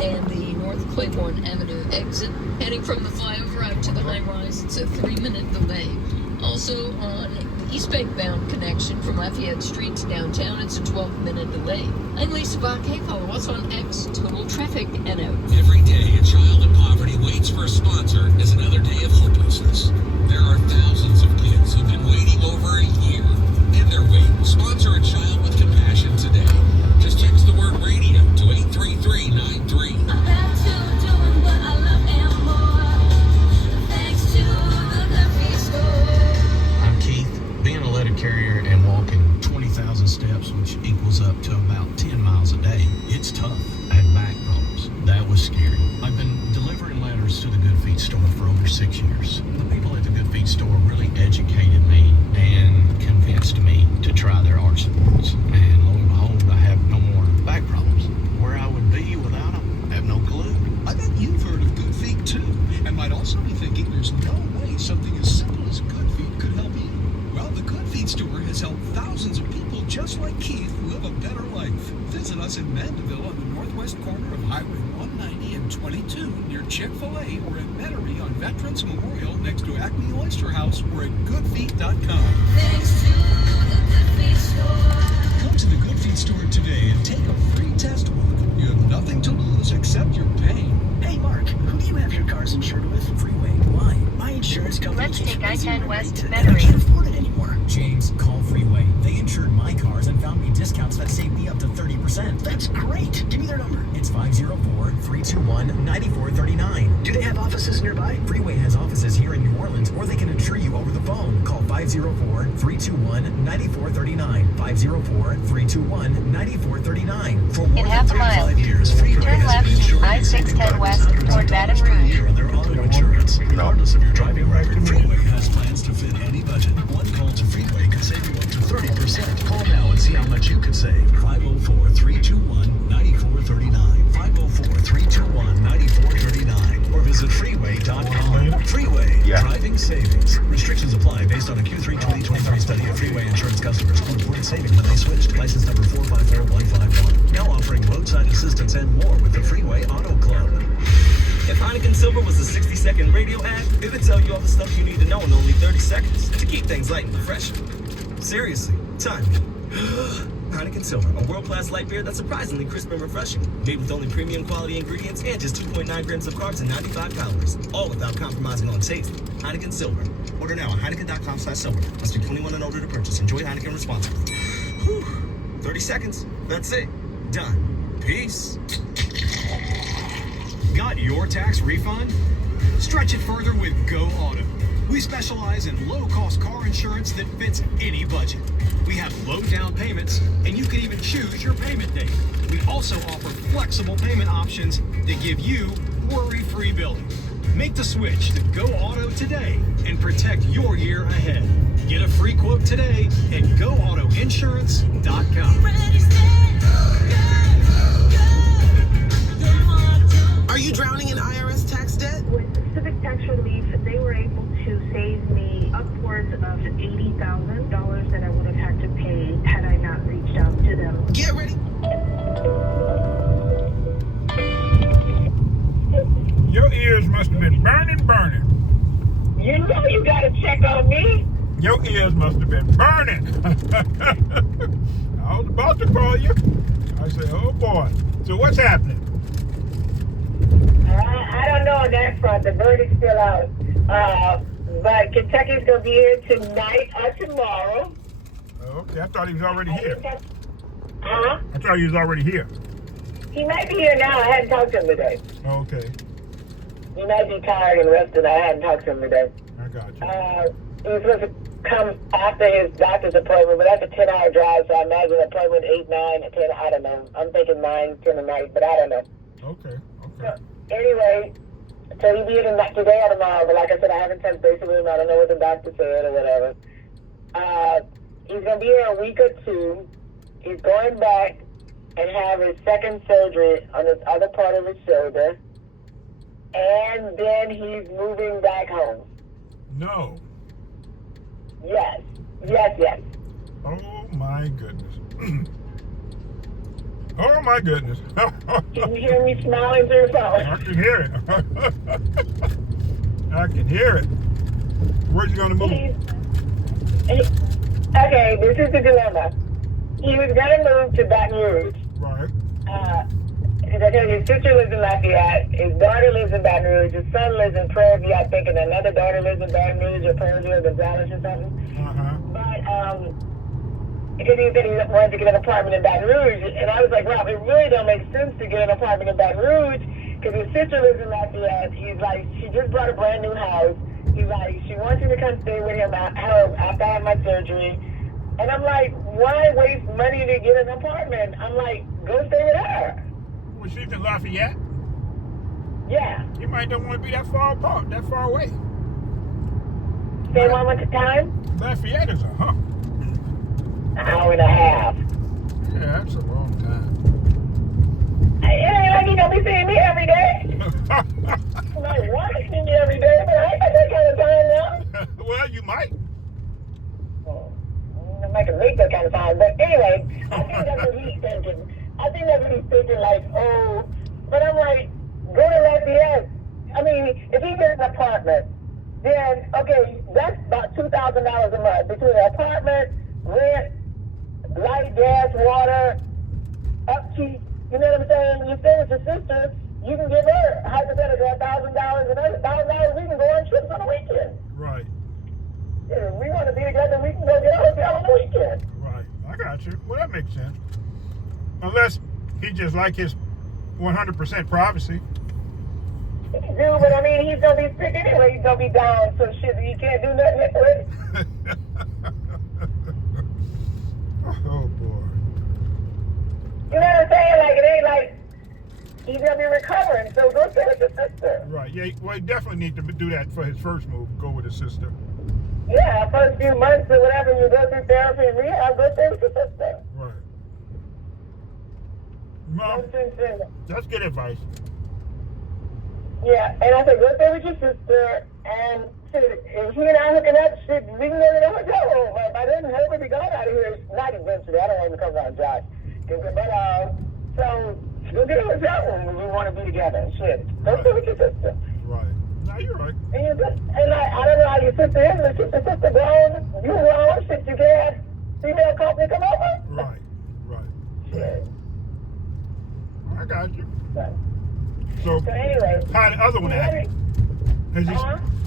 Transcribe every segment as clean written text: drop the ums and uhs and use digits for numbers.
and the North Claiborne Avenue exit. Heading from the flyover out to the high-rise, it's a 3-minute delay. Also, on the East Bank bound connection from Lafayette Street to downtown, it's a 12-minute delay. I'm Lisa Bach. Hey, follow us on X, Total Traffic, and out. Every day a child in poverty waits for a sponsor is another day of hopelessness. There are thousands of kids who've been waiting over a year. End their wait. Sponsor a child with compassion today. Just text the word radio to 83393. Carrier and walking 20,000 steps, which equals up to about 10 miles a day. It's tough. I had back problems. That was scary. I've been delivering letters to the Good Feet store for over 6 years. The people at the Good Feet store really educated me and convinced me to try their art supports. And lo and behold, I have no more back problems. Where I would be without them, I have no clue. I bet you've heard of Good Feet too, and might also be thinking there's no way something as simple as Good Feet could help you. Well, the Good Feet store has helped thousands of people just like Keith live a better life. Visit us in Mandeville on the northwest corner of Highway 190 and 22 near Chick-fil-A, or in Metairie on Veterans Memorial next to Acme Oyster House, or at goodfeet.com. Thanks to the Good Feet store. Come to the Good Feet store today and take a free test walk. You have nothing to lose except your pain. Hey, Mark, who do you have your cars insured with? Freeway. Why? My insurance company. Let's take I-10 West to and I can't Metairie. afford it anymore. James, call Freeway. They insured my cars and found me discounts that saved me up to 30%. That's great. Give me their number. It's 504-321-9439. Do they have offices nearby? Freeway has offices here in New Orleans, or they can insure you over the phone. Call 504-321-9439. 504-321-9439. For more In half a than mile, 35 years, Freeway turn has left been insuring and I-610 saving west hundreds toward of Baton dollars per Rouge. year on their auto insurance, regardless of your driving record. Freeway has plans to fit any budget. One call to Freeway could save you up to 30%. Call now and see how much you could save. 504-321-9439. 504-321-9439. Or visit freeway.com. Freeway. Driving savings. Restrictions apply based on a Q3 2023 study of Freeway insurance customers who reported saving when they switched. License number 454151. Now offering roadside assistance and more with the Freeway Auto Club. If Heineken Silver was a 60-second radio ad, it would tell you all the stuff you need to know in only 30 seconds to keep things light and refreshing. Seriously, time. Heineken Silver, a world-class light beer that's surprisingly crisp and refreshing. Made with only premium quality ingredients and just 2.9 grams of carbs and 95 calories. All without compromising on taste. Heineken Silver. Order now at Heineken.com/silver. Must be 21 and older to purchase. Enjoy Heineken responsibly. Whew. 30 seconds. That's it. Done. Peace. Got your tax refund? Stretch it further with Go Auto. We specialize in low-cost car insurance that fits any budget. We have low down payments, and you can even choose your payment date. We also offer flexible payment options that give you worry-free billing. Make the switch to Go Auto today and protect your year ahead. Get a free quote today at GoAutoInsurance.com. Are you drowning in IRS tax debt? With Civic Tax Relief, they were able to save me upwards of $80,000 that I would have had to pay had I not reached out to them. Get ready. Your ears must have been burning. You know you gotta check on me. Your ears must have been burning. I was about to call you. I said, oh boy. So what's happening? I don't know on that front. The verdict's still out. But Kentucky's going to be here tonight or tomorrow. Okay, I thought he was already here. Huh? I thought he was already here. He might be here now. I hadn't talked to him today. Okay, He might be tired and rested. I hadn't talked to him today. I got you. He was supposed to come after his doctor's appointment, but that's a 10-hour drive, so I imagine an appointment 8, 9, 10, I don't know. I'm thinking 9, 10 at night, but I don't know. Okay. So, anyway, so he'll be here today or tomorrow, but like I said, I haven't touched base with him. I don't know what the doctor said or whatever. He's going to be here a week or two. He's going back and have his second surgery on this other part of his shoulder. And then he's moving back home. No. Yes. Oh my goodness. Oh my goodness. Can you hear me smiling through the phone? I can hear it. I can hear it. Where's he gonna move? Okay, this is the dilemma. He was gonna move to Baton Rouge. Right. Because his sister lives in Lafayette, his daughter lives in Baton Rouge, his son lives in Prairie View, I think, and another daughter lives in Baton Rouge or Prairie View or Gonzales or something. But because he said he wanted to get an apartment in Baton Rouge, and I was like, Rob, it really don't make sense to get an apartment in Baton Rouge because his sister lives in Lafayette. He's like, she just bought a brand new house. He's like, she wants you to come stay with him after I have my surgery. And I'm like, why waste money to get an apartment? I'm like, go stay with her. Well, she's in Lafayette? Yeah. You might not want to be that far apart, that far away. Say one more time? Lafayette is a hump. An hour and a half. Yeah, that's a long time. It ain't like you gonna be seeing me every day. You might want to see me every day, but I ain't got that kind of time now. Well, you might. I'm not gonna make that kind of time. But anyway, I think that's what he's thinking. Like, oh, but I'm like, go to Lafayette. I mean, if he gets an apartment, then, okay, that's about $2,000 a month between an apartment, rent, light, gas, water, upkeep. You know what I'm saying? You stay with your sister, you can give her hypothetically $1,000, and $1,000 we can go on trips on the weekend. Right. If we want to be together, we can go get a hotel on the weekend. Right. I got you. Well, that makes sense. Unless he just like his 100% privacy. He do, but I mean, he's going to be sick anyway. He's going to be down, so shit, he can't do nothing anyway. Oh, boy. You know what I'm saying? Like, it ain't like he's going to be recovering, so go stay with your sister. Right. Yeah, well, he definitely need to do that for his first move, go with his sister. Yeah, first few months or whatever, you go through therapy and rehab, go stay with your sister. Right. Mom, that's good advice. Yeah, and I said, go stay with your sister, and shit, if he and I hooking up, shit, we can go to the hotel room. But by then, he'll be gone out of here. Not eventually. I don't want him to come around Josh. But, so, go get a hotel room when we want to be together. Shit, go stay with your sister. Right. No, you're right. And I don't know how your sister is, but your sister grown, you grown, shit, you can't female company come over. Right. Shit. I got you. Right. So anyway, how the other one acting?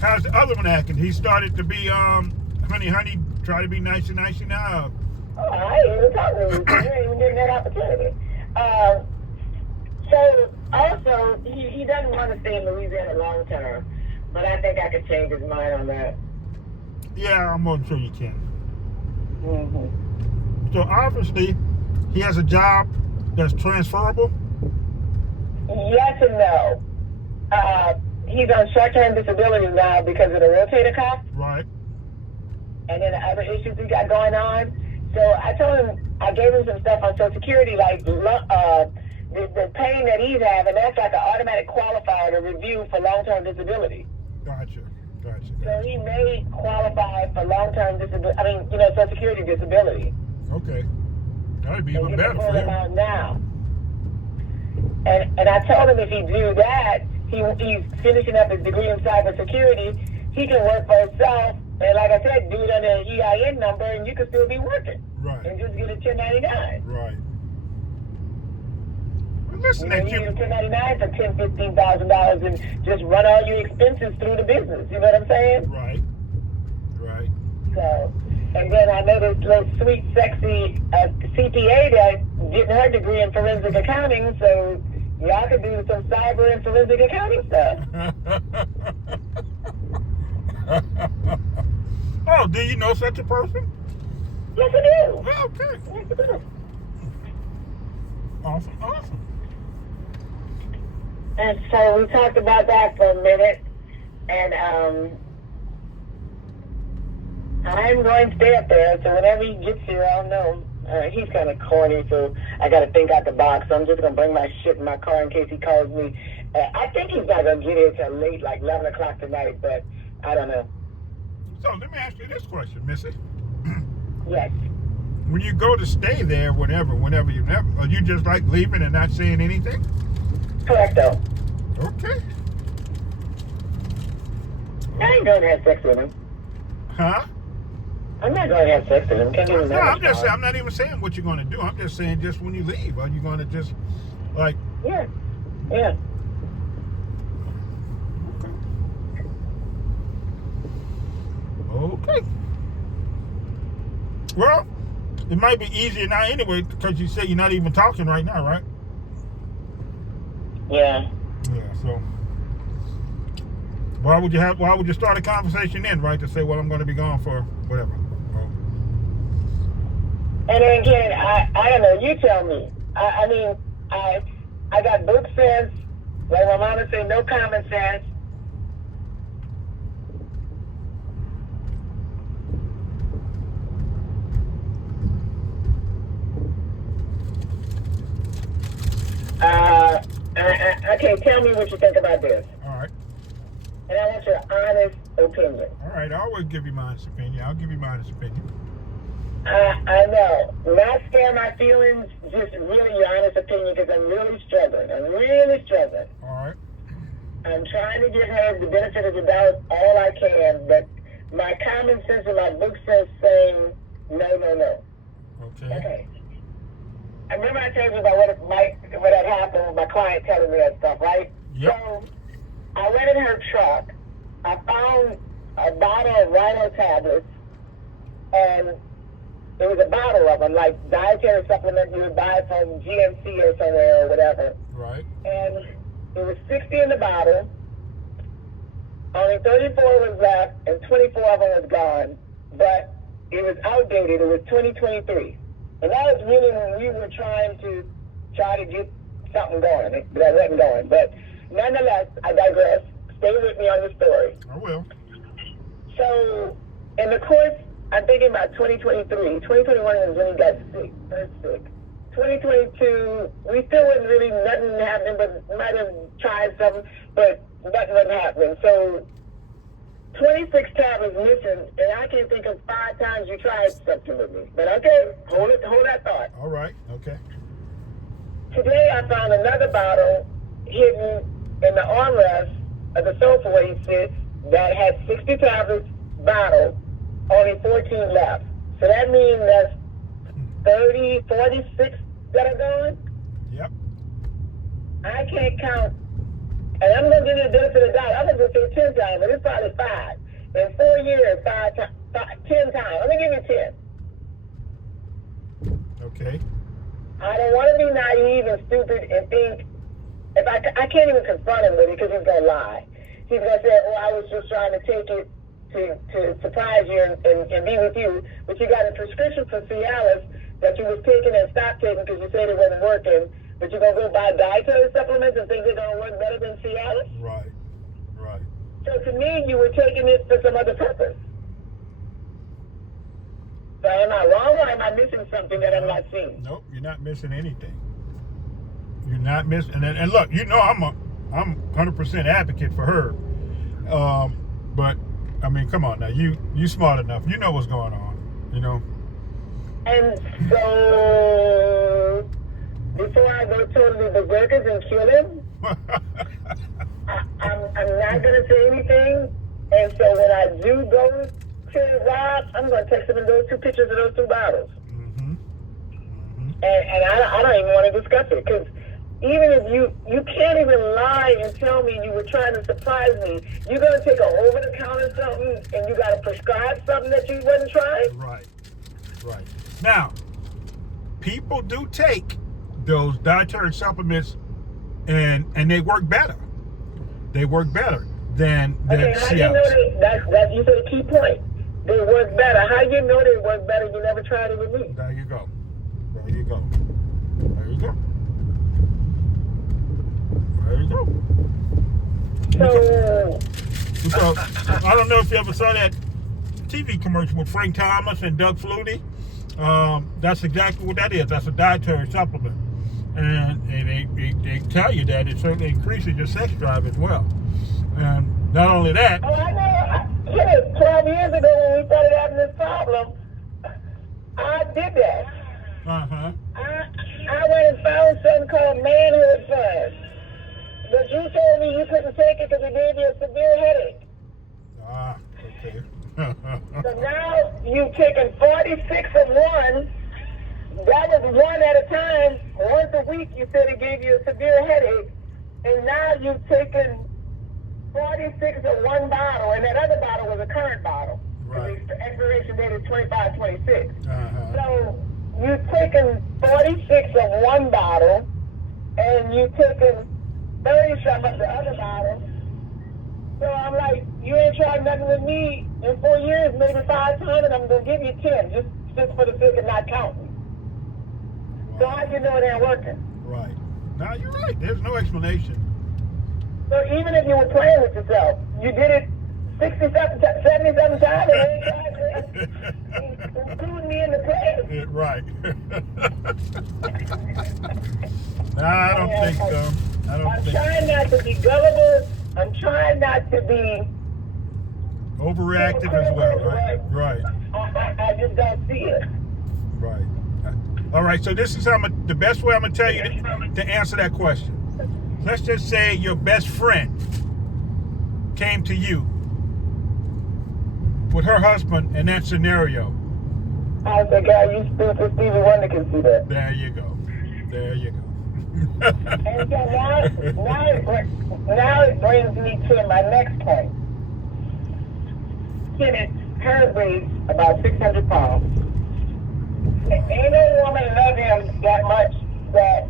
How's the other one acting? He started to be honey, try to be nicey now. Oh, I ain't even talking to you. You ain't even getting that opportunity. So also he doesn't want to stay in Louisiana long term, but I think I could change his mind on that. Yeah, I'm more sure you can. Mm-hmm. So obviously he has a job that's transferable. Yes and no. He's on short-term disability now because of the rotator cuff. Right. And then the other issues he got going on. So I told him, I gave him some stuff on Social Security, like the pain that he's having, that's like an automatic qualifier to review for long-term disability. Gotcha. So he may qualify for long-term disability, Social Security disability. Okay. That'd be even better for him. Out now. And I told him if he do that, he's finishing up his degree in cybersecurity, he can work for himself, and like I said, do it under an EIN number, and you can still be working. Right. And just get a 1099. Right. Well, listen, you get a 1099 for $10,000, $15,000 and just run all your expenses through the business. You know what I'm saying? Right. So, and then I know this little sweet, sexy CPA that getting her degree in forensic accounting, so y'all could do some cyber and forensic accounting stuff. Oh, do you know such a person? Yes, I do. Well, okay. Yes, I do. Awesome. And so we talked about that for a minute, and I'm going to stay up there, so whenever he gets here, I'll know. He's kind of corny, so I got to think out the box. So I'm just going to bring my shit in my car in case he calls me. I think he's not going to get here till late, like 11 o'clock tonight, but I don't know. So let me ask you this question, Missy. Yes. when you go to stay there, whenever you never, are you just like leaving and not saying anything? Correcto. Okay. I ain't going to have sex with him. Huh? I'm not going to have sex with him. Can't even No, I'm just saying, I'm not even saying what you're going to do. I'm just saying just when you leave. Are you going to just, like... Yeah. Yeah. Okay. Well, it might be easier now anyway, because you say you're not even talking right now, right? Yeah. Yeah, so... Why would you start a conversation then, right? To say, well, I'm going to be gone for whatever. Well, and then again, I don't know, you tell me. I mean, I got book sense, like my mama say, no common sense. Okay, tell me what you think about this. all right. And I want your honest opinion. All right, I always give you my honest opinion. I'll give you my honest opinion. I know. Not spare my feelings, just really your honest opinion, because I'm really struggling. All right. I'm trying to give her the benefit of the doubt all I can, but my common sense and my book sense saying no. Okay. I remember I told you about what had happened with my client telling me that stuff, right? Yep. So I went in her truck. I found a bottle of Rhino tablets, and it was a bottle of them, like dietary supplement you would buy from GNC or somewhere or whatever. Right. And it was 60 in the bottle. Only 34 was left, and 24 of them was gone. But it was outdated. It was 2023. And that was really when we were trying to get something going. That wasn't going. But nonetheless, I digress. Stay with me on the story. I will. So, in the course, I'm thinking about 2023. 2021 was when he got sick. 2022, we still wasn't really nothing happening, but might have tried something, but nothing wasn't happening. So, 26 tablets missing, and I can think of 5 times you tried something with me. But okay, hold that thought. All right, okay. Today I found another bottle hidden in the armrest of the sofa where he sits that had 60 tablets bottle, only 14 left. So that means that's 46 that are gone? Yep. I can't count. And I'm going to give you the benefit of the doubt. I'm going to say 10 times, but it's probably 5. In 4 years, 10 times. Let me give you 10. Okay. I don't want to be naive and stupid and think, if I can't even confront him with it because he's going to lie. He's going to say, I was just trying to take it to surprise you and be with you, but you got a prescription for Cialis that you was taking and stopped taking because you said it wasn't working, but you're going to go buy dietary supplements and think they're going to work better than Cialis? Right. So to me, you were taking it for some other purpose. So am I wrong or am I missing something that I'm not seeing? Nope, you're not missing anything. You're not missing, and look, you know I'm 100% advocate for her, but I mean, come on now, you smart enough, you know what's going on, you know. And so before I go totally berserkers and kill him, I'm not gonna say anything. And so when I do go to Rob, I'm gonna text him those 2 pictures of those 2 bottles. And I don't even want to discuss it, because even if you can't even lie and tell me you were trying to surprise me, you're going to take an over-the-counter something and you got to prescribe something that you wasn't trying? Right. Now, people do take those dietary supplements and they work better. They work better than okay, how you know that you said a key point. They work better. How you know they work better? You never tried it with me. There you go. So I don't know if you ever saw that TV commercial with Frank Thomas and Doug Flutie. That's exactly what that is. That's a dietary supplement, and they tell you that it certainly increases your sex drive as well. And not only that. Oh, I know. 12 years ago when we started having this problem, I did that. Uh-huh. I went and found something called manhood fund. But you told me you couldn't take it because it gave you a severe headache. Ah, okay. So now you've taken 46 of one. That was one at a time. Once a week you said it gave you a severe headache. And now you've taken 46 of one bottle. And that other bottle was a current bottle. Right. The expiration date is 25/26. Uh-huh. So you've taken 46 of one bottle. And you've taken 30 some of the other bottles. So I'm like, you ain't tried nothing with me in 4 years, maybe 5 times, and I'm going to give you 10, just for the sake of not counting. So how do you know it ain't working? Right. Now, you're right. There's no explanation. So even if you were playing with yourself, you did it 77 times, and ain't tried including me in the play. Yeah, right. No, I don't think so. I'm trying not to be gullible. I'm trying not to be overreactive as well, right? Right. I just don't see it. Right. All right, so this is how the best way I'm going to tell you to answer that question. Let's just say your best friend came to you with her husband in that scenario. I said, God, you stupid Stevie Wonder can see that. There you go. There you go. And so now it brings me to my next point. Kenneth, her weighs about 600 pounds. Ain't no woman love him that much that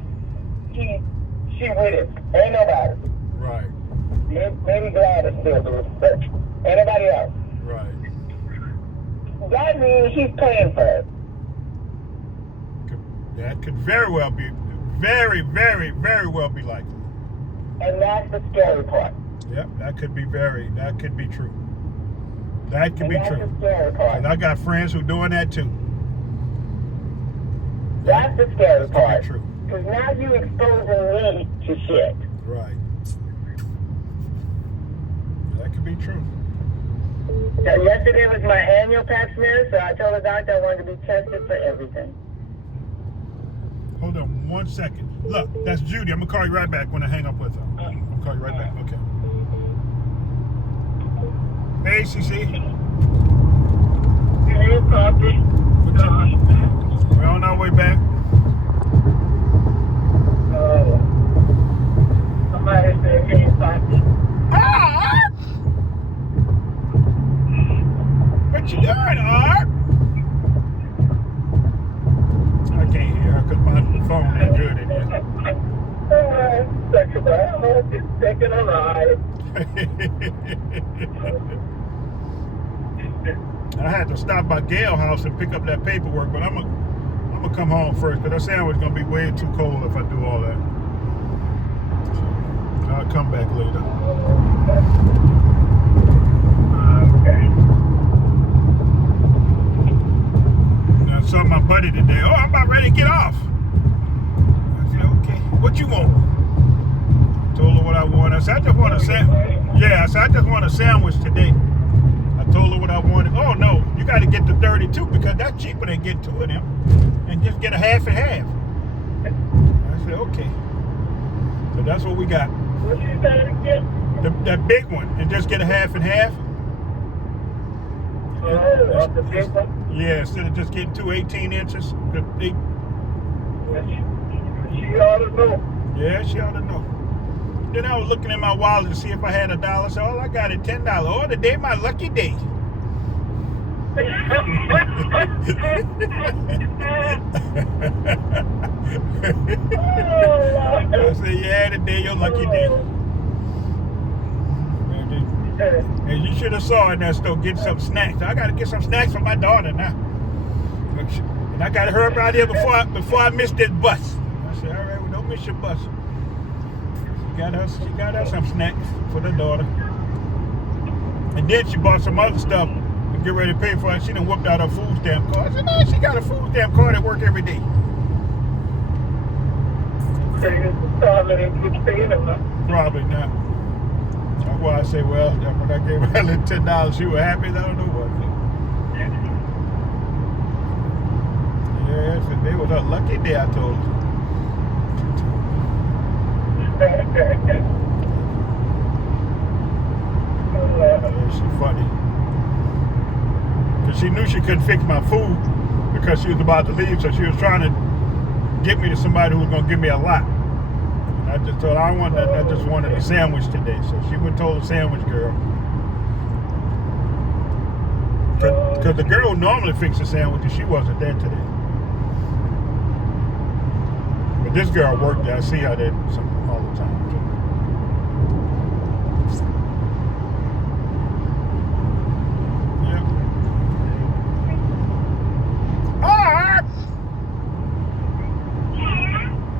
she with it. Ain't nobody. Right. Maybe Gladys still do it, but ain't nobody else. Right. That means he's paying for it. That could very well be, very, very, very well be likely. And that's the scary part. Yep, that could be true. That could be true. That's the scary part. And I got friends who doing that too. That's the scary That part. could be true. Because now you exposing me to shit. Right. That could be true. So yesterday was my annual pap smear, so I told the doctor I wanted to be tested for everything. Hold on 1 second. Look, that's Judy. I'm going to call you right back when I hang up with her. I'm going to call you right back. Okay. Hey, CC. Hey, Poppy. We're on our way back. Somebody said, hey, Poppy. Art! What you doing, Art? I can't hear her because my phone ain't good in here. It's taking a ride. I had to stop by Gail house and pick up that paperwork, but I'm gonna come home first because that sandwich is gonna be way too cold if I do all that. So I'll come back later. Okay. I saw my buddy today. Oh, I'm about ready to get off. I said, okay, what you want? Told her what I want. I said, I just want a sandwich. Yeah, I said, I just want a sandwich today. I told her what I wanted. Oh, no, you got to get the 32 because that's cheaper than get two of them. And just get a half and half. I said, okay. So that's what we got. What you trying to get? That big one. And just get a half and half. Oh, the big one? Yeah, instead of just getting two 18 inches. She ought to know. Yeah, she ought to know. Then I was looking in my wallet to see if I had $1. So all I got is $10. Oh, today my lucky day. I said, yeah, today your lucky day. And you should have saw in that store get some snacks. I got to get some snacks for my daughter now. And I got to hurry up out here before I miss this bus. I said, all right, well, don't miss your bus. She got her some snacks for the daughter. And then she bought some other stuff to get ready to pay for it. She done whooped out her food stamp card. I said, no, she got a food stamp card at work every day. Probably not. That's why I say, well, when I gave her that little $10, she was happy. I don't know what. Yes, and it was a lucky day, I told her. Yeah, she's funny. Because she knew she couldn't fix my food because she was about to leave, so she was trying to get me to somebody who was going to give me a lot. And I just told her I just wanted a sandwich today. So she went and told the sandwich girl. Because the girl who normally fixes sandwiches, she wasn't there today. But this girl worked there. I see her there all the time. Yeah. Barb!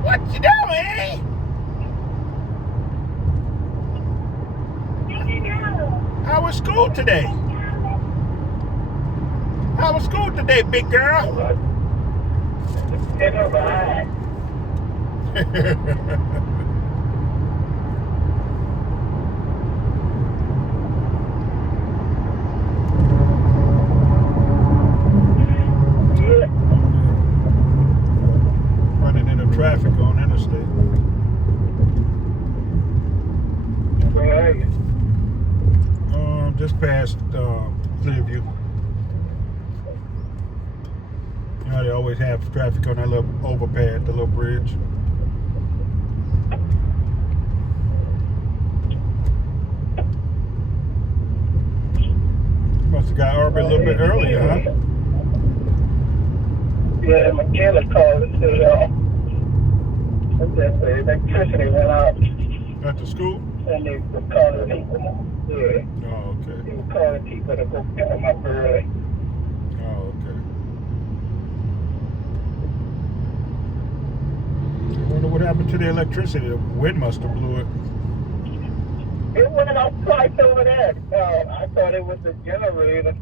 What you doing? How was school today? How was school today, big girl? It's alright. Running into traffic on interstate. Where are you? Just past Clearview. You know, they always have traffic on that little overpass, the little bridge. You must have got Arby a little bit earlier, huh? Yeah, McKenna called and said, the electricity went out. At the school? And they were calling people. Yeah. Oh, okay. They were calling people to go pick them up early. Oh, okay. I wonder what happened to the electricity. The wind must have blew it. It went off twice over there. I thought it was the generator.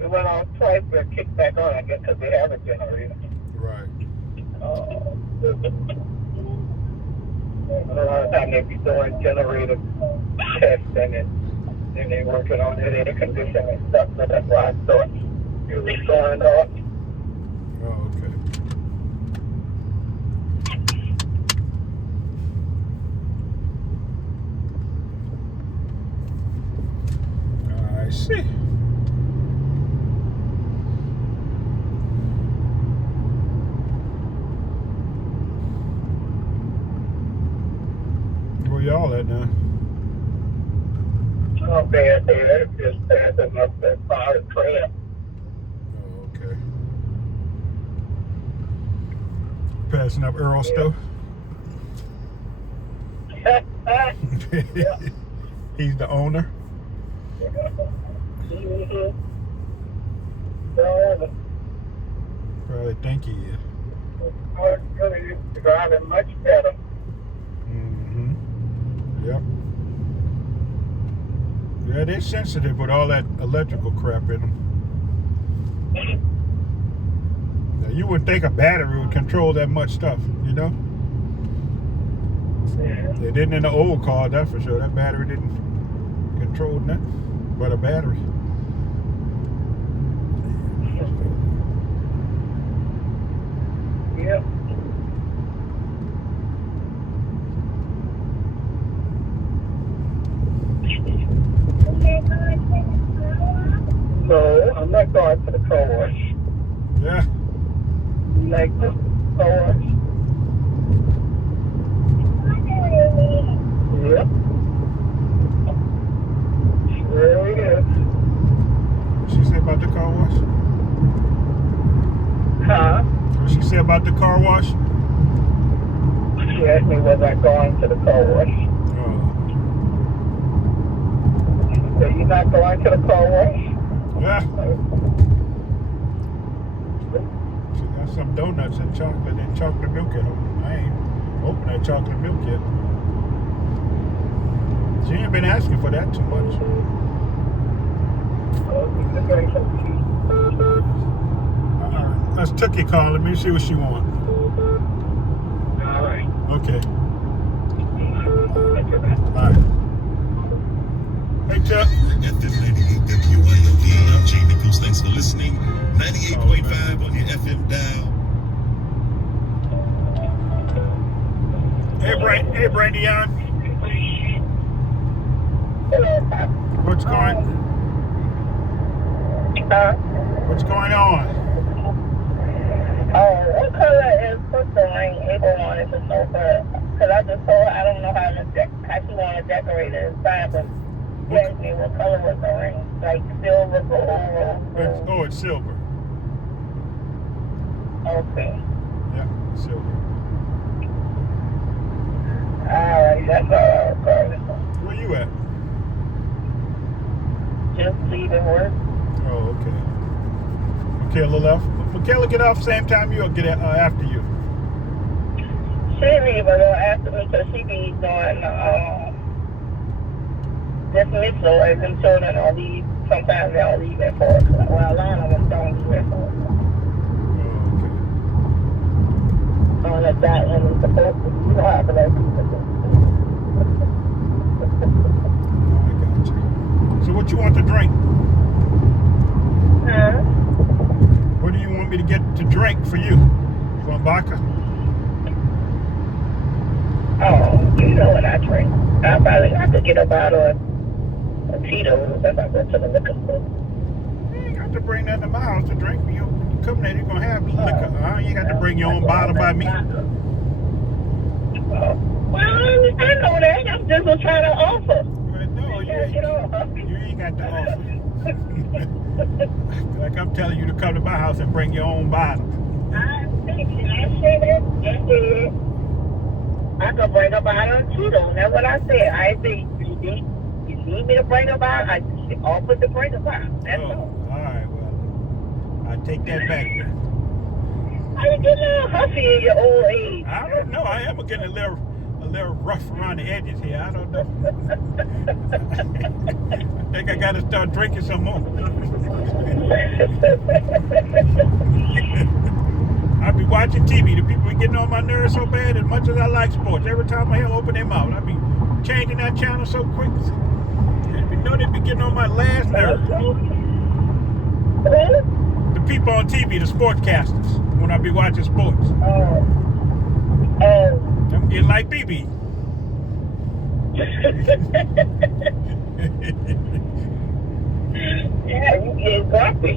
It went off twice, but kicked back on, I guess, because they have a generator. Right. A lot of time they be doing generator testing and then they working on it, air conditioning and stuff, so that's why I thought it was going off. Oh, okay. I see. Where y'all at now? Oh, bad there. It's just passing up that fire trail. Oh, okay. Passing up Earl stuff. He's the owner. Mm-hmm. Probably think he is. It's really driving much better. Mm-hmm. Yep. Yeah, they're sensitive with all that electrical crap in them. Now, you wouldn't think a battery would control that much stuff, you know? They didn't in the old car, that's for sure. That battery didn't control nothing but a battery. Yep. No, I'm not going to the car wash. Yeah. You like the car wash? Yep. Sure it is. What she say about the car wash? Huh? What she say about the car wash? She asked me was I going to the car wash. Oh. So you're not going to the car wash? Yeah. She got some donuts and chocolate milk in them. I ain't opened that chocolate milk yet. She ain't been asking for that too much. That's Tookie calling. Let me see what she wants. All right. Okay. Bye. Hey, Chuck. At the 98 WYOD, I'm Jamie Eagles. Thanks for listening. 98.5 on your FM dial. Hey, Brandion. What's going on? What color is Crystal Rain April wanted to know for? Because I just told her I don't know how she want to decorate it inside, but she asked me what color was the ring. Like silver, gold. It's silver. Okay. Yeah, silver. Alright, that's all I was calling. Where you at? Just leaving work. Oh, okay. Michaela left. Michaela get off same time you or get after you? She leave a little after me because she be doing dismissal as them children don't leave. Sometimes they don't leave at 4 o'clock. Well, a lot of them don't leave at 4 o'clock. Oh, okay. On the dot when it's supposed to be. You know how to let people do. I got you. So what you want to drink? Huh? What do you want me to get to drink for you? You want vodka? Oh, you know what I drink. I probably have to get a bottle of Tito's if I go to the liquor store. You ain't got to bring nothing to my house to drink. When you come there, you're going to have liquor. You ain't got to bring your own bottle by me. Well, I know that. I'm just trying to offer. No, you ain't got to offer. Like I'm telling you to come to my house and bring your own bottle. I said it. I could bring a bottle of Tito's. That's what I said. I said, you need me to bring a bottle? I offered to bring a bottle. That's all. All right, well, I take that back then. How you getting a little huffy in your old age? I don't know. I am getting a little rough around the edges here. I don't know. I think I got to start drinking some more. I be watching TV. The people be getting on my nerves so bad. As much as I like sports, every time I hear them open their mouth, I be changing that channel so quick. You know they be getting on my last nerve. The people on TV, the sportscasters, when I be watching sports. I'm getting like BB. Yeah, you get grumpy. I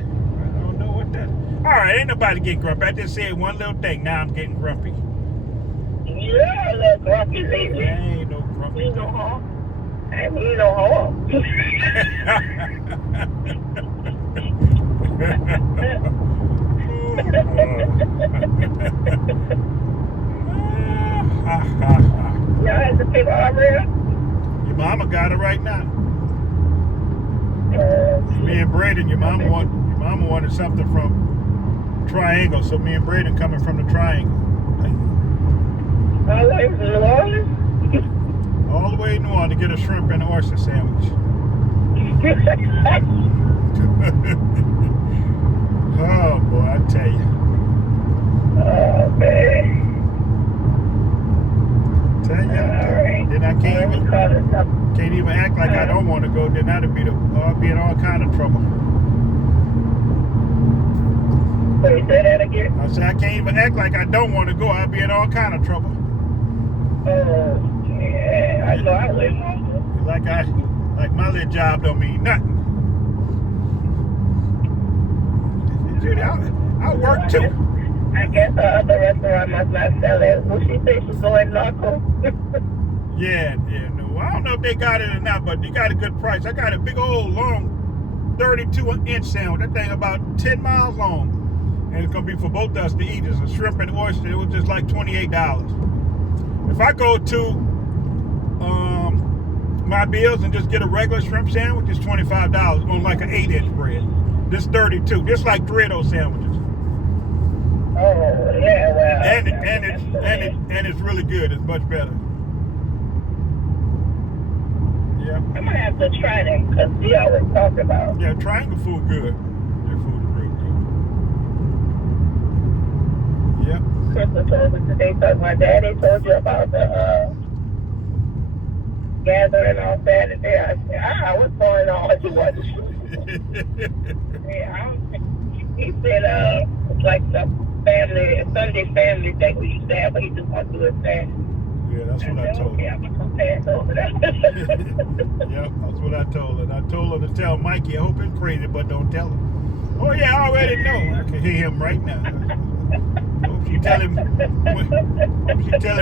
don't know what that is. All right, ain't nobody getting grumpy. I just said one little thing. Now I'm getting grumpy. Yeah, a little grumpy lately. I ain't no grumpy. You know harm. I mean no harm. Y'all had the paper already? Your mama got it right now. Me and Braden, your mama wanted something from Triangle, so me and Braden coming from the Triangle. All the way to New Orleans? All the way to New Orleans to get a shrimp and an oyster sandwich. Oh boy, I tell you. Oh man. Tell you. Right. Then I can't even act like I don't want to go. Then that'd be I'll be in all kind of trouble. Wait, say that again? I said I can't even act like I don't want to go. I'll be in all kind of trouble. Oh yeah, I know I wouldn't. Like my little job don't mean nothing. Judy, I work too. I guess the other restaurant must not sell it. Will she say she's going narco? Yeah, no. I don't know if they got it or not, but they got a good price. I got a big old long 32-inch sandwich. That thing about 10 miles long. And it's going to be for both of us to eat. It's a shrimp and oyster. It was just like $28. If I go to my Bills and just get a regular shrimp sandwich, it's $25 on like an 8-inch bread. This 32. Just like 3 of those sandwiches. Oh yeah, well. And it's really good. It's much better. Yeah. I'm gonna have to try that because we always talk about. Yeah, Triangle food good. Their food is real good. Yep. Crystal told me today, because my daddy told you about the gathering on Saturday. I said, what's going on? He wasn't sure. He said, it's like the Sunday family thing we used to have, but he just wants to do it Saturday. Yeah, that's what I told her. Okay, I'm going to pass over that. Yep, that's what I told her. And I told her to tell Mikey, I hope it's crazy, but don't tell him. Oh, yeah, I already know. I can hear him right now. Hope she tell him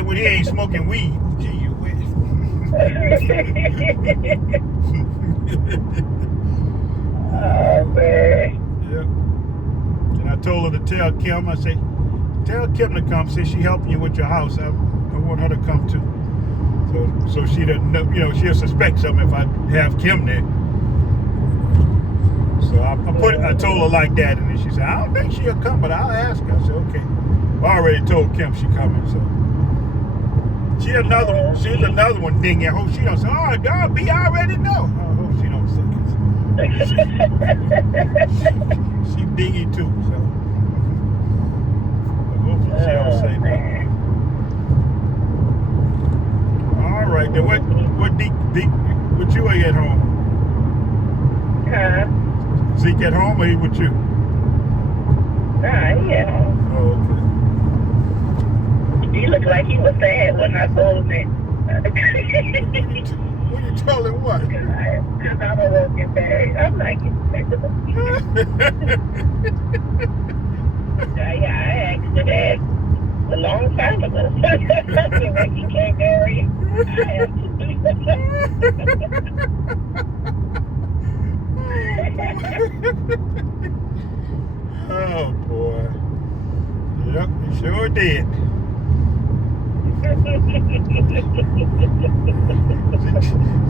when he ain't smoking weed. Gee, you wish. Oh, man. Yep. And I told her to tell Kim, I said, tell Kim to come. Say she helping you with your house. I want her to come too. So she doesn't know, she'll suspect something if I have Kim there. So I told her like that, and then she said, I don't think she'll come, but I'll ask her. I said, okay. Well, I already told Kim she coming, so. She's another one dingy. I hope she don't say, oh, dog, B, I already know. I hope she don't say it. She dingy too, so. Hopefully she don't say nothing. All right, then what you are at home? Huh? Zeke at home or he with you? Nah, he at home. Oh, okay. He looked like he was sad when I told him. When you told him what? Because I'm a working bag. I'm like, yeah, I asked your dad a long time ago. I said, like, you can't marry him. I have to do Oh, boy. Yep, he sure did.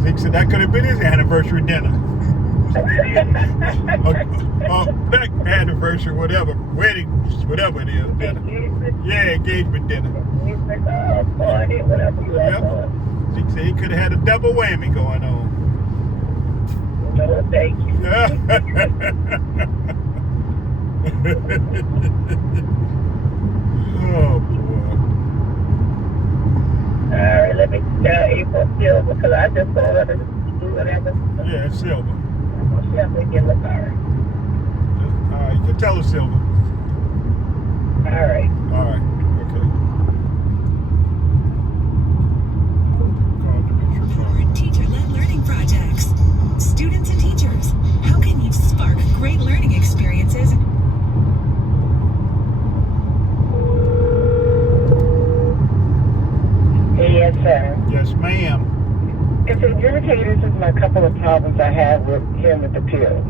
Zeke said that could have been his anniversary dinner. Back anniversary, whatever, wedding, whatever it is, dinner. Yeah, engagement dinner. Yep. Zeke said he could have had a double whammy going on. No, thank you. Oh, boy. All right, let me tell April Silver, because I just told her to do whatever. Yeah, it's Silver. She has to give a car. All right, you can tell her Silver. All right. All right, okay. Teacher-led learning projects. Students and teachers, how can you spark great learning experiences? Yes, sir. Yes, ma'am. If it irritates, this is my couple of problems I have with him with the pills.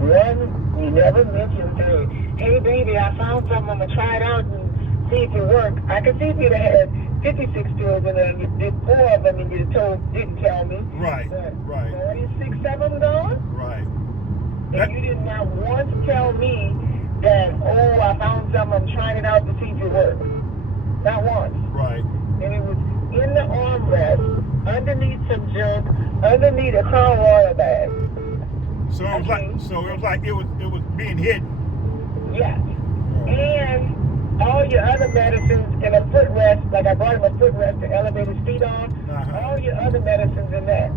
One, he never mentions, hey baby, I found something, I'm gonna try it out and see if it works. I could see if you'd have had 56 pills and then you did 4 of them and you didn't tell me. Right, right. 46 of them gone? Right. And you did not once tell me that, oh, I found something, I'm trying it out to see if it works. Not once. Right. And it was in the armrest, underneath some junk, underneath a crown royal bag. So it was like it was being hidden. Yes. And all your other medicines in a footrest, like I brought him a footrest to elevate his feet on, all your other medicines in that.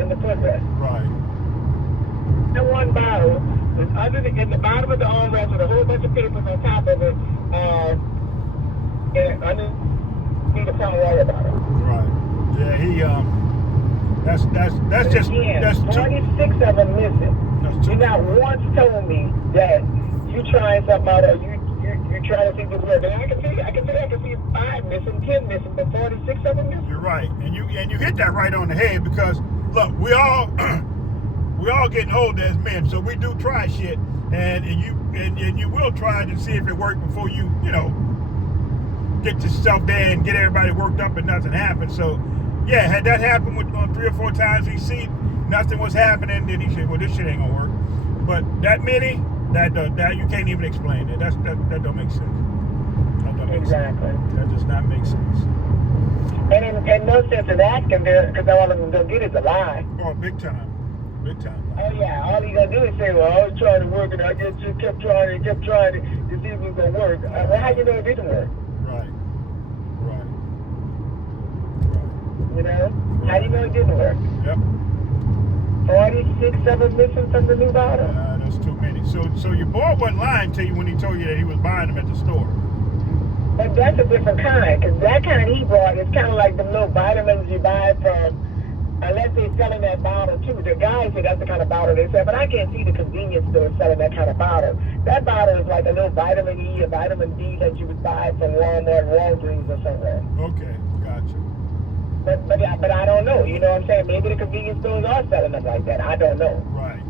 In the footrest. Right. The one bottle was in the bottom of the armrest with a whole bunch of papers on top of it, and underneath the crown royal bottle. Right. Yeah, he that's just again, that's 46 of them missing. You not once told me that you trying something out or you trying to see this work. And I can see 5 missing, 10 missing, but 46 of them missing. You're right, and you hit that right on the head because look, we all getting older as men, so we do try shit, and you will try to see if it works before you get yourself there and get everybody worked up and nothing happens. So yeah, had that happened with 3 or 4 times he see nothing was happening, then he said, well, this shit ain't gonna work. But that many, that you can't even explain it. That don't make sense. That don't make sense. That does not make sense. And in no sense of asking, because all of them gonna get is a lie. Oh, big time. Big time. Oh yeah, all he gonna do is say, well, I was trying to work and I just kept trying it to see if it was gonna work. Well, how you know it didn't work? Right. You know? How you know it didn't work? Yep. 46 of them missing from the new bottle. That's too many. So your boy wasn't lying to you when he told you that he was buying them at the store. But that's a different kind, because that kind he bought is kind of like the little vitamins you buy from, unless they're selling that bottle too. The guy said that's the kind of bottle they sell, but I can't see the convenience store selling that kind of bottle. That bottle is like a little vitamin E or vitamin D that you would buy from Walmart, Walgreens or somewhere. Okay, gotcha. But I don't know. You know what I'm saying? Maybe the convenience stores are selling them like that. I don't know. Right.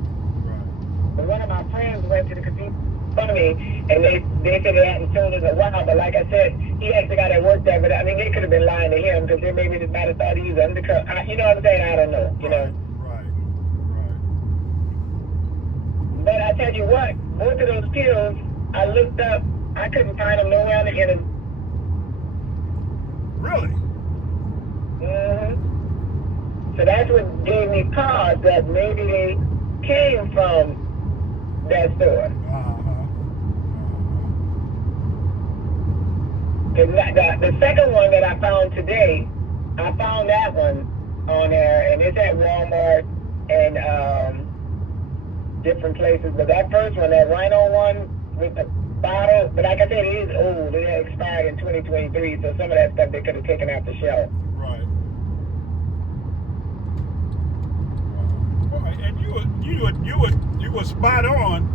But one of my friends went to the convenience store me, and they said they hadn't told us a while. But like I said, he actually got at work there. But I mean, they could have been lying to him because they maybe might have thought he was undercover. You know what I'm saying? I don't know. You know. Right. But I tell you what, both of those pills, I looked up. I couldn't find them nowhere on the internet. Really? So that's what gave me pause that maybe they came from that store. The second one that I found today, I found that one on there, and it's at Walmart and different places. But that first one, that Rhino one with the bottle, but like I said, it is old. It had expired in 2023, so some of that stuff they could have taken off the shelf. Right. And you were spot on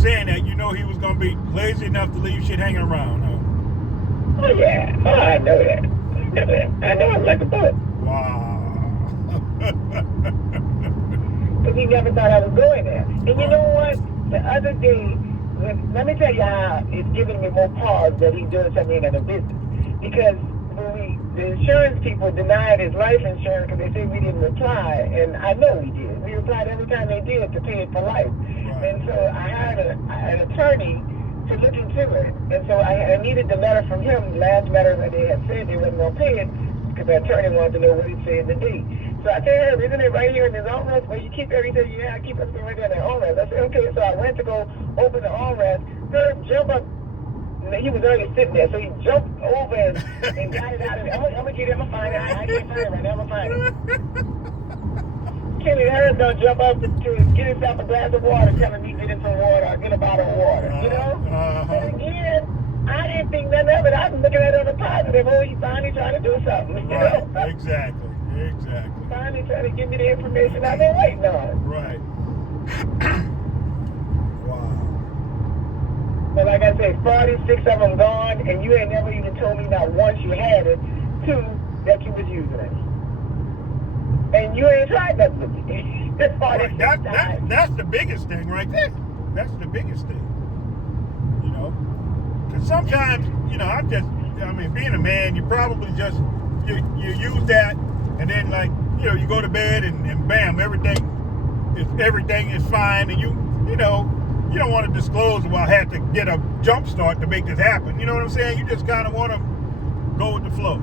saying that he was gonna be lazy enough to leave shit hanging around, huh? Oh yeah. Oh, I know that. I know I'm like a book. Wow. Because he never thought I was going there. And you know what? The other day, let me tell you how it's giving me more pause that he's doing something in the business. Because when the insurance people denied his life insurance because they said we didn't reply, and I know we did. We replied every time they did to pay it for life. Right. And so I hired an attorney to look into it. And so I needed the letter from him, the last letter that they had said they wasn't going to pay it, because the attorney wanted to know what he said in the date. So I said, hey, isn't it right here in this armrest? Well, you keep everything. Yeah, I keep everything right there in the armrest. I said, okay. So I went to go open the armrest. Herb jump up. He was already sitting there, so he jumped over and got it out of there. I'm going to get him. I'm going to find it. I can't find it right now. I'm going to find it. Kenny Herb don't jump up to get himself a glass of water, telling me get him some water or get a bottle of water, you know? But again, I didn't think nothing of it. I was looking at it on the positive. Oh, he's finally trying to do something, you know? Exactly. Finally trying to give me the information I've been waiting on. Right. Wow. But like I said, 46 of them gone, and you ain't never even told me not once you had it, two, that you was using it. And you ain't tried nothing with me. That's the biggest thing right there. That's the biggest thing. Because sometimes, being a man, you probably just, you use that, and then you go to bed and bam, everything is fine, and you don't want to disclose, well, I had to get a jump start to make this happen. You know what I'm saying? You just kind of want to go with the flow.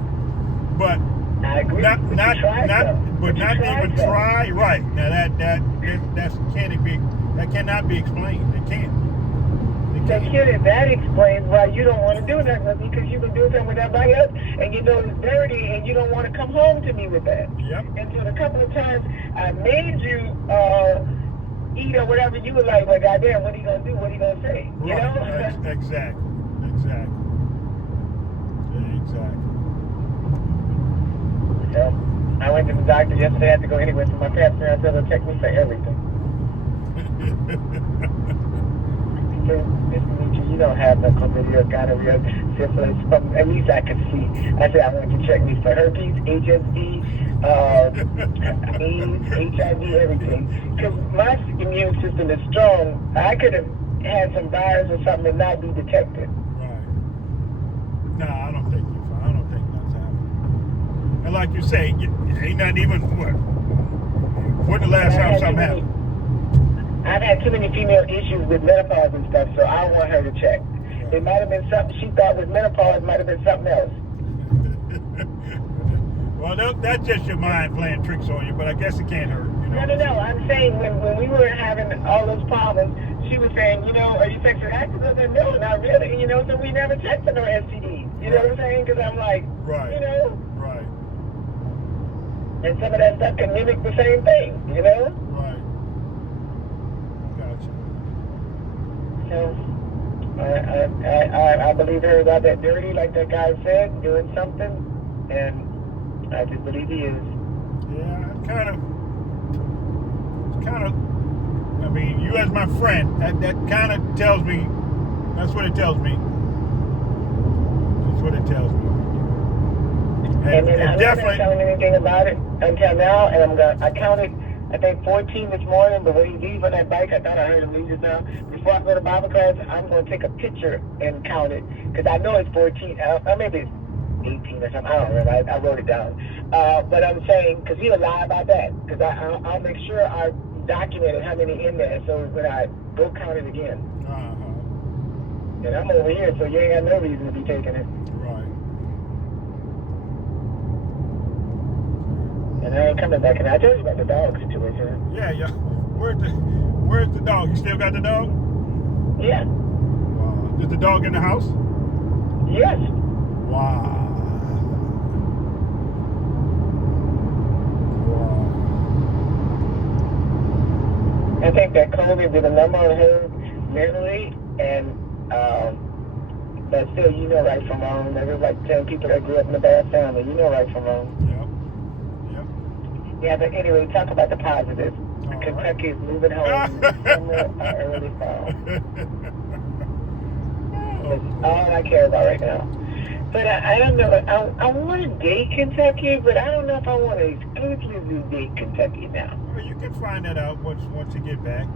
But I agree. not even try. Right. Now that cannot be explained. It can't. That explains why you don't want to do nothing with me, because you've been doing something with everybody else, and you know it's dirty, and you don't want to come home to me with that. Yep. And so the couple of times I made you eat or whatever, you were like, well, goddamn, what are you going to do? What are you going to say? Right. You know? Exactly. Yeah. I went to the doctor yesterday. I had to go anyway for my pap smear. I said they'll check me for everything. You don't have no chlamydia, gonorrhea, syphilis, at least I could see. I said I want you to check me for herpes, HSV, AIDS, HIV, everything. Because my immune system is strong. I could have had some virus or something and not be detected. Right. No, I don't think you're fine. I don't think that's happening. And like you say, ain't not even when the last time something happened. I've had too many female issues with menopause and stuff, so I want her to check. It might have been something she thought was menopause, might have been something else. Well, that's just your mind playing tricks on you, but I guess it can't hurt. No. I'm saying when we were having all those problems, she was saying, are you sexually active? I said, no, not really. So we never checked for no STDs. You know what I'm saying? Because I'm like, right. Right. And some of that stuff can mimic the same thing, you know? Right. Gotcha. So, I believe her about that dirty, like that guy said, doing something, and I just believe he is. Yeah, I mean, you as my friend, that kind of tells me, that's what it tells me. That's what it tells me. And then I'm not telling anything about it until now, and I counted, I think 14 this morning, but when he leaves on that bike, I thought I heard him leave just now. Before I go to Bible class, I'm going to take a picture and count it, because I know it's 14, maybe it's 18 or something, I don't remember, I wrote it down. But I'm saying, because he'll lie about that, because I'll make sure I documented how many in there, so when I go count it again. And I'm over here, so you ain't got no reason to be taking it. Right. And I ain't coming back. And I told you about the dog situation. Yeah. Where's the dog? You still got the dog? Yeah. Wow. Is the dog in the house? Yes. Wow. I think that COVID did a number on her mentally, and but still, you know right from wrong. There's like 10 people that grew up in a bad family. You know right from wrong. Yep. Yeah, but anyway, talk about the positives. Kentucky is moving home in summer or early fall. That's all I care about right now. But I don't know. I want to date Kentucky, but I don't know if I want to exclusively date Kentucky now. Well, you can find that out once you get back.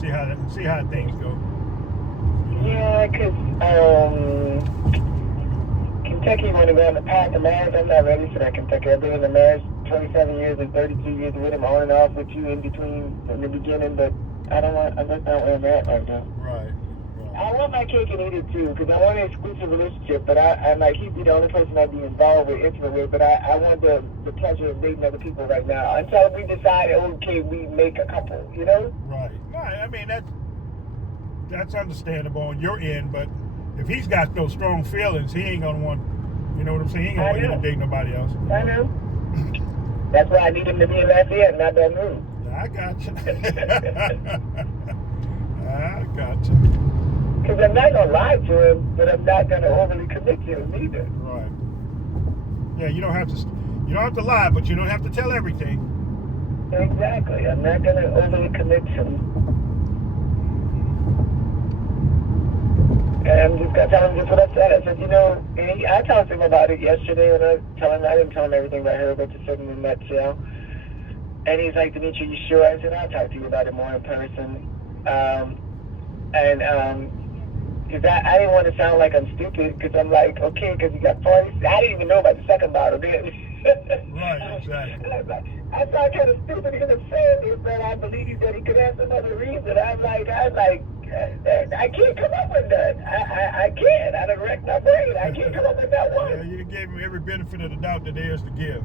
See how things go. Yeah, because Kentucky want to go on the path of marriage. I'm not ready for that, Kentucky. I've been in the marriage 27 years and 32 years with him, on and off with you in between, in the beginning, but I'm just not where I'm at right now. Right. I want my cake and eat it too, because I want an exclusive relationship, but I'm like, he'd be the only person I'd be involved with, intimate with, but I want the pleasure of dating other people right now, until we decide, okay, we make a couple, you know? Right. I mean, that's understandable on your end, but if he's got those strong feelings, he ain't gonna want, you know what I'm saying? He ain't gonna want you to date nobody else. I know. That's why I need him to be in Lafayette, not that room. I got you. I got you. Because I'm not gonna lie to him, but I'm not gonna overly commit to him either. Right. Yeah, you don't have to lie, but you don't have to tell everything. Exactly. I'm not gonna overly commit to him. And I'm just gonna tell him just what I said. I said, and I talked to him about it yesterday, and I didn't tell him everything about her, but just said in a nutshell. And he's like, Demetri, you sure? I said, I'll talk to you about it more in person. Because I didn't want to sound like I'm stupid, because I'm like, okay, because you got 40. I didn't even know about the second bottle then. Right, exactly. I thought kind of stupid in the sense that I believe that he could have some other reason. I'm like, I can't come up with that. I can't. I done wrecked my brain. I can't come up with that one. Yeah, you gave him every benefit of the doubt that there is to give.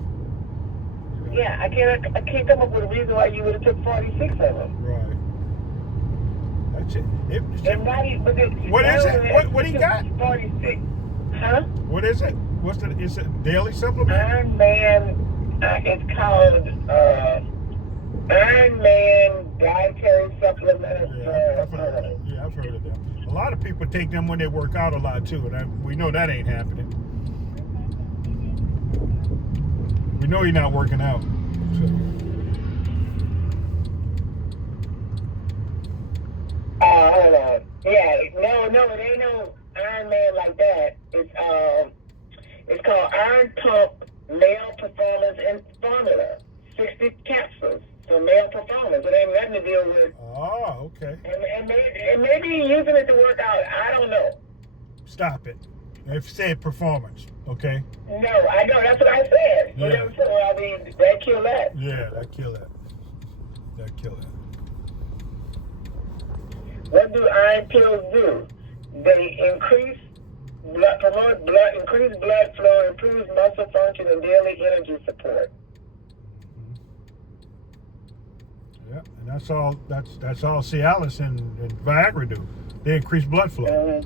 Yeah, I can't come up with a reason why you would have took 46 of them. Right. That's it. What is it? What he got? 46. Huh? What is it? It's a daily supplement? Iron Man, it's called Iron Man dietary supplement. I've heard of them. A lot of people take them when they work out a lot too, and we know that ain't happening. We know you're not working out. So. Hold on. Yeah, no, it ain't no Iron Man like that. It's called Iron Pump Male Performance and Formula. 60 capsules for male performance. It ain't nothing to deal with. Oh, okay. And maybe using it to work out. I don't know. Stop it. It said performance, okay? No, I know. That's what I said. Yeah. You know, so, I mean, that kill that. Yeah, that kill that. That kill that. What do iron pills do? They increase increase blood flow, improves muscle function, and daily energy support. Yeah, and that's all Cialis and Viagra do. They increase blood flow.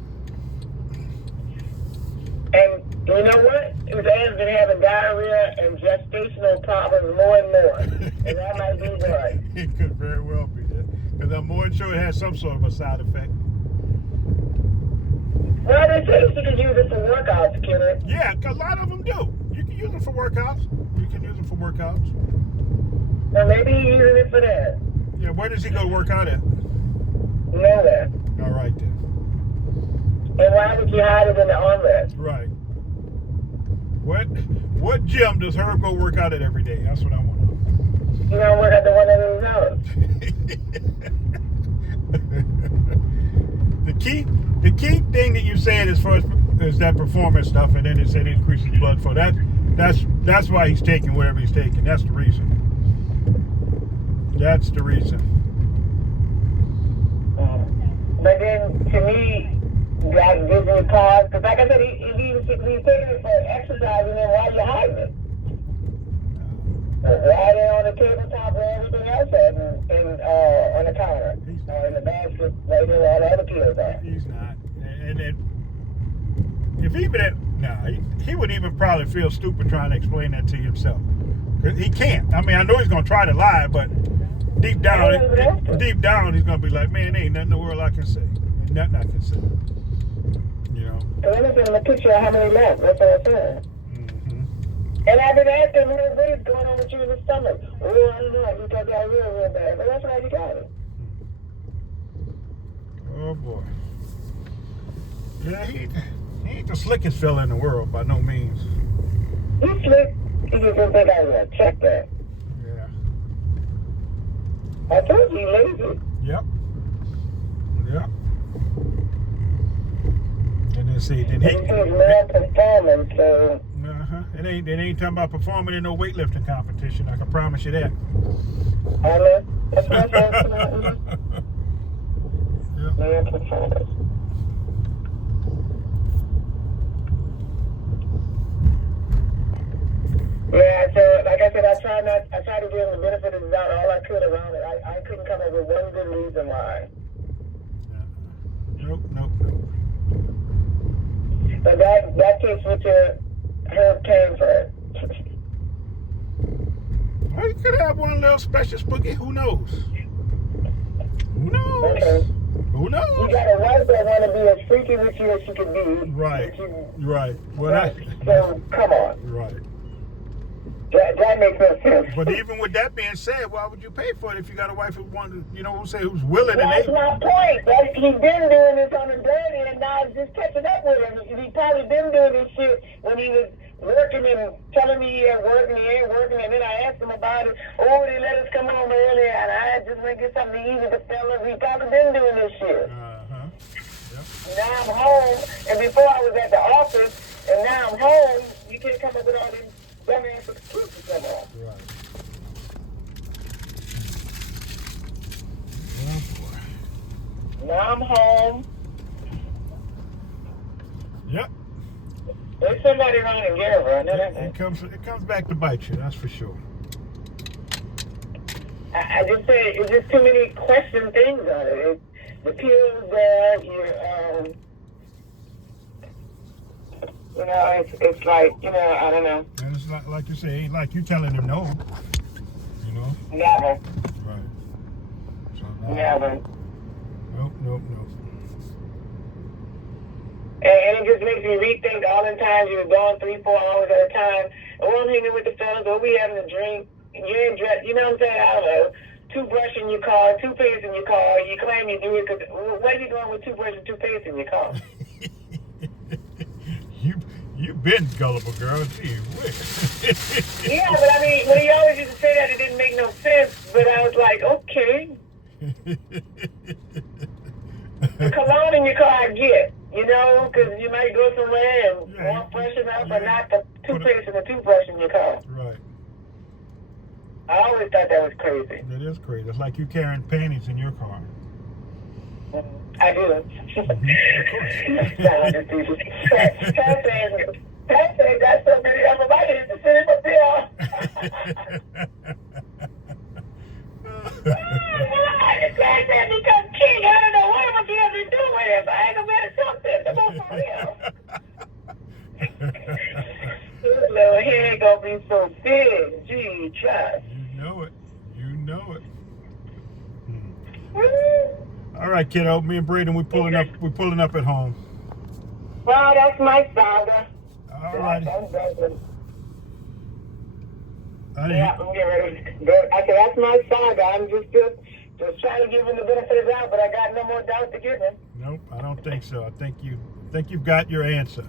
And you know what? his ass been having diarrhea and gestational problems more and more. And that might be one. It could very well be that. Because I'm more sure it has some sort of a side effect. Well, they say you can use it for workouts, Kenneth. Yeah, a lot of them do. You can use them for workouts. Well, maybe he's using it for that. Yeah, where does he go to work out at? Nowhere. All right, then. And why would you hide it in the armrest? Right. What gym does Herb go work out at every day? That's what I want to know. You don't work at the one that is known. The key thing that you said is that performance stuff, and then it said it increases blood flow. That's why he's taking whatever he's taking. That's the reason. That's the reason. But then, to me, that gives me pause. Because like I said, he's taking it for exercise, and then why are you hiding it? Right there on the tabletop where everything else is, and on the counter, or in the basket, right there where all the other pills are. He's not. And if he would even probably feel stupid trying to explain that to himself. He can't. I mean, I know he's gonna try to lie, but deep down, he's gonna be like, man, there ain't nothing in the world I can say. Ain't nothing I can say. You know. So let me send him a picture of how many left. That's what I'm saying. And I've been asking him, what is going on with you in the stomach? Oh, I don't know. You got that real bad. But that's why you got it. Oh, boy. Yeah, he ain't the slickest fella in the world, by no means. He's slick. He just didn't think I was going to check that. Yeah. I told you, he's lazy. Yep. And then see, then he... He's more performance, so... It ain't talking about performing in no weightlifting competition. I can promise you that. I know. That's what I'm saying. Man, performance. Yeah, so like I said, I tried to give him the benefit of the doubt all I could around it. I couldn't come up with one good reason why. Nope. But that takes me to Herb came first. Well, you could have one little special spooky. Who knows? Okay. Who knows? You got a wife that want to be as freaky with you as she can be. Right. Well, so come on. Right. That makes no sense. But even with that being said, why would you pay for it if you got a wife who wanted, who's willing and That's able? my point. He's been doing this on the dirty, and now it's just catching up with him. He probably been doing this shit when he was working and telling me he ain't working, and then I asked him about it. Oh, they let us come home early, and I just went to get something to eat with the fellas. He probably been doing this shit. Yep. Now I'm home, and before I was at the office, and now I'm home, you can't come up with all these dumbass excuses no more. Right. Oh, boy. Now I'm home. Yep. There's somebody around in Gary, I know that. It comes back to bite you, that's for sure. I just say it's just too many question things on it. The pills there, it's like, I don't know. And it's like you say, ain't like you telling them no. Never. Right. So, Never. Nope. And it just makes me rethink all the times you were gone 3-4 hours at a time. Oh, I'm hanging with the fellas, or we having a drink. You ain't dressed, you know what I'm saying? I don't know. Toothbrush in your car, toothpaste in your car. You claim you do it because where are you going with toothbrush and toothpaste in your car? You've been gullible, girl. Gee whiz. Yeah, but I mean, when he always used to say that, it didn't make no sense. But I was like, okay. The cologne in your car, I get. Because you might go somewhere and want freshen up, but not the toothpaste and the toothbrush in your car. Right. I always thought that was crazy. That is crazy. It's like you carrying panties in your car. I do. Of course. Pat said got so many of them, I need to send him a bill. Pat said because king, I don't know what I'm going to be able to do with him. I ain't going to be able to talk to him. Come on, for real. Just. You know it. You know it. All right, kiddo. Me and Braden, we pulling up. We're pulling up at home. Well, that's my father. All right. Yeah, I'm getting ready to go. I said, that's my saga. I'm just trying to give him the benefit of the doubt, but I got no more doubt to give him. Nope, I don't think so. I think you've got your answer.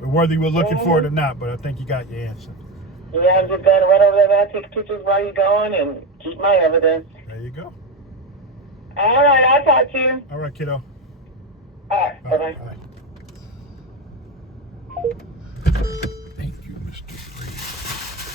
Whether you were looking for it or not, but I think you got your answer. Yeah, I'm just going to run over there and take pictures while you're going and keep my evidence. There you go. All right, I'll talk to you. All right, kiddo. All right, bye-bye. All right.